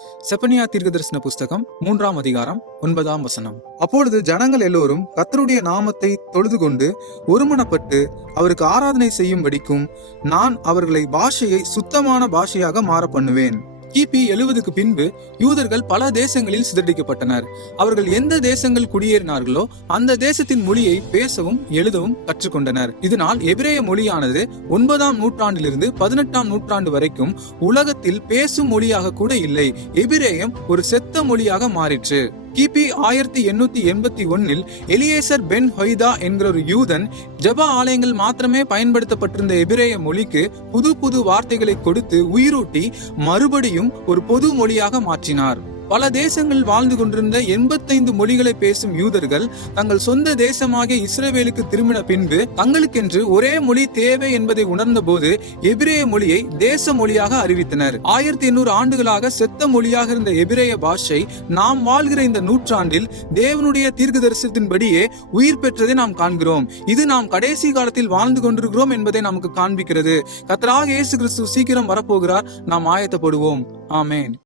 செப்பனியா தீர்க்கதரிசன புஸ்தகம் மூன்றாம் அதிகாரம் ஒன்பதாம் வசனம். அப்பொழுது ஜனங்கள் எல்லோரும் கத்தருடைய நாமத்தை தொழுது கொண்டு ஒருமனப்பட்டு அவருக்கு ஆராதனை செய்யும்படிக்கும் நான் அவர்களை பாஷையை சுத்தமான பாஷையாக மாற பண்ணுவேன். கிபி எழுவதுக்கு பின்பு யூதர்கள் பல தேசங்களில் சிதறடிக்கப்பட்டனர். அவர்கள் எந்த தேசங்கள் குடியேறினார்களோ அந்த தேசத்தின் மொழியை பேசவும் எழுதவும் கற்றுக்கொண்டனர். இதனால் எபிரேய மொழியானது ஒன்பதாம் நூற்றாண்டிலிருந்து பதினெட்டாம் நூற்றாண்டு வரைக்கும் உலகத்தில் பேசும் மொழியாக கூட இல்லை. எபிரேயம் ஒரு செத்த மொழியாக மாறிற்று. கிபி ஆயிரத்தி எண்ணூத்தி எண்பத்தி ஒன்னில் எலியேசர் பென் ஹொய்தா என்கிற ஒரு யூதன் ஜப ஆலயங்கள் மாத்திரமே பயன்படுத்தப்பட்டிருந்த எபிரேய மொழிக்கு புது புது வார்த்தைகளை கொடுத்து உயிரூட்டி மறுபடியும் ஒரு பொது மொழியாக மாற்றினார். பல தேசங்களில் வாழ்ந்து கொண்டிருந்த எண்பத்தைந்து மொழிகளை பேசும் யூதர்கள் தங்கள் சொந்த தேசமாகிய இஸ்ரேவேலுக்கு திரும்பின பின்பு தங்களுக்கென்று ஒரே மொழி தேவை என்பதை உணர்ந்தபோது எபிரேய மொழியை தேச மொழியாக அறிவித்தனர். ஆயிரத்தி எண்ணூறு ஆண்டுகளாக செத்த மொழியாக இருந்த எபிரேய பாஷை நாம் வாழ்கிற இந்த நூற்றாண்டில் தேவனுடைய தீர்க்க தரிசனத்தின்படியே உயிர் பெற்றதை நாம் காண்கிறோம். இது நாம் கடைசி காலத்தில் வாழ்ந்து கொண்டிருக்கிறோம் என்பதை நமக்கு காண்பிக்கிறது. கத்தராக இயேசு கிறிஸ்து சீக்கிரம் வரப்போகிறார். நாம் ஆயத்தப்படுவோம். ஆமேன்.